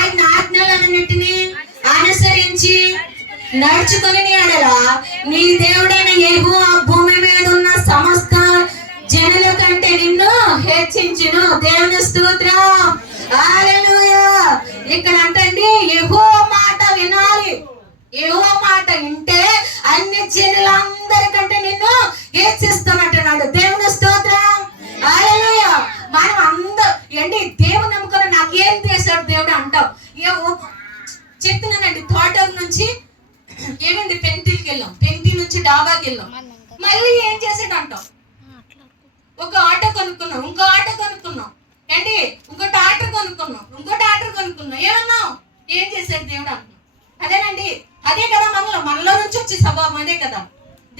ఆయన ఆజ్ఞలన్నింటినీ అనుసరించి నడుచుకుని ఎడలా నీ దేవుడైన యెహోవా భూమి మీద ఉన్న సమస్త జనుల కంటే నిన్ను హెచ్చించును. దేవుని స్తోత్రం. హల్లెలూయా. ఇక్కడ అంటండి యెహోవా మాట వినాలి. యెహోవా మాట వింటే అన్ని జనులందరికంటే నిన్ను హెచ్చిస్తానంటున్నాడు. దేవుని స్తోత్రం. హల్లెలూయా. మనం అందరూ ఏంటి దేవుని నమ్ముకొని నాకేం చేశాడు దేవుడు అంటాం. చెప్తున్నానండి, తోటకు నుంచి ఏమైంది పెంటికి వెళ్ళాం, పెంటి నుంచి డాబాకి వెళ్ళాం, మళ్ళీ ఏం చేసాడు అంటాం. ఒక ఆటో కొనుక్కున్నాం, ఇంకో ఆటో కొనుక్కున్నాం, ఏంటి ఇంకోటి ఆటో కొనుక్కున్నాం, ఇంకోటి ఆటో కొనుక్కున్నాం, ఏమన్నాం ఏం చేశాడు దేవుడు అంటున్నాం. అదేనండి, అదే కదా మనలో నుంచి వచ్చే స్వభావం. అదే కదా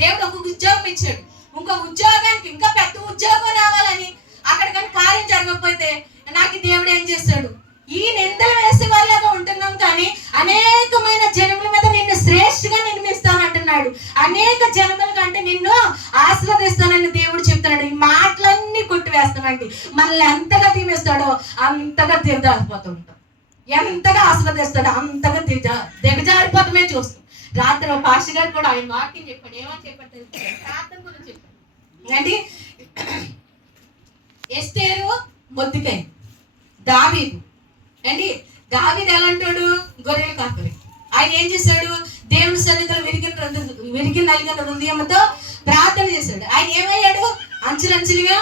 దేవుడు ఒక ఉద్యోగం ఇచ్చాడు, ఇంకో ఉద్యోగానికి ఇంకా పెద్ద ఉద్యోగం రావాలని అక్కడ కానీ కార్యం జరగకపోతే నాకు దేవుడు ఏం చేస్తాడు, ఈ నిందలు వేసే వాళ్ళగా ఉంటున్నాం కానీ అనేకమైన జనముల మీద నిన్ను శ్రేష్ఠగా నిర్మిస్తానంటున్నాడు. అనేక జనముల కంటే నిన్ను ఆశీర్వదిస్తానని దేవుడు చెప్తున్నాడు. ఈ మాటలన్నీ కొట్టివేస్తామండి. మనల్ని ఎంతగా తీవేస్తాడో అంతగా దిగజారిపోతూ ఉంటాం, ఎంతగా ఆశీర్వదిస్తాడో అంతగా దిగజారిపోతమే చూస్తాం. రాత్రి పాస్టర్ గారు కూడా ఆయన వాక్యం చెప్పాడు. ఏమని చెప్పాడు? ప్రార్థన గురించి చెప్పాడు అండి. ఎస్తేరు, మొర్దెకై, దావీదు అండి. దావీదు ఎలాంటాడు? గొర్రెల కాపరి. ఆయన ఏం చేశాడు? దేవుని సన్నిధిలో విరిగి నలిగిన హృదయంతో ప్రార్థన చేశాడు. ఆయన ఏమయ్యాడు? అంచెలంచెలుగా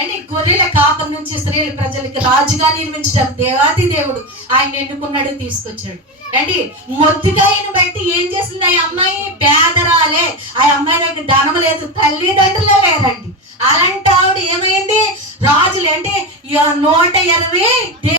అండి గొర్రెల కాపరి నుంచి స్త్రీల ప్రజలకి రాజుగా నిర్మించడం దేవాది దేవుడు ఆయన ఎన్నుకున్నాడు, తీసుకొచ్చాడు అండి. మొర్దెకైని బట్టి ఏం చేసింది? ఆ అమ్మాయి పేదరాలే, ఆ అమ్మాయి దగ్గర ధనం లేదు, తల్లిదండ్రులే లేరండి. అలాంటి ఆవిడ ఏమైంది? రాజులు అంటే 120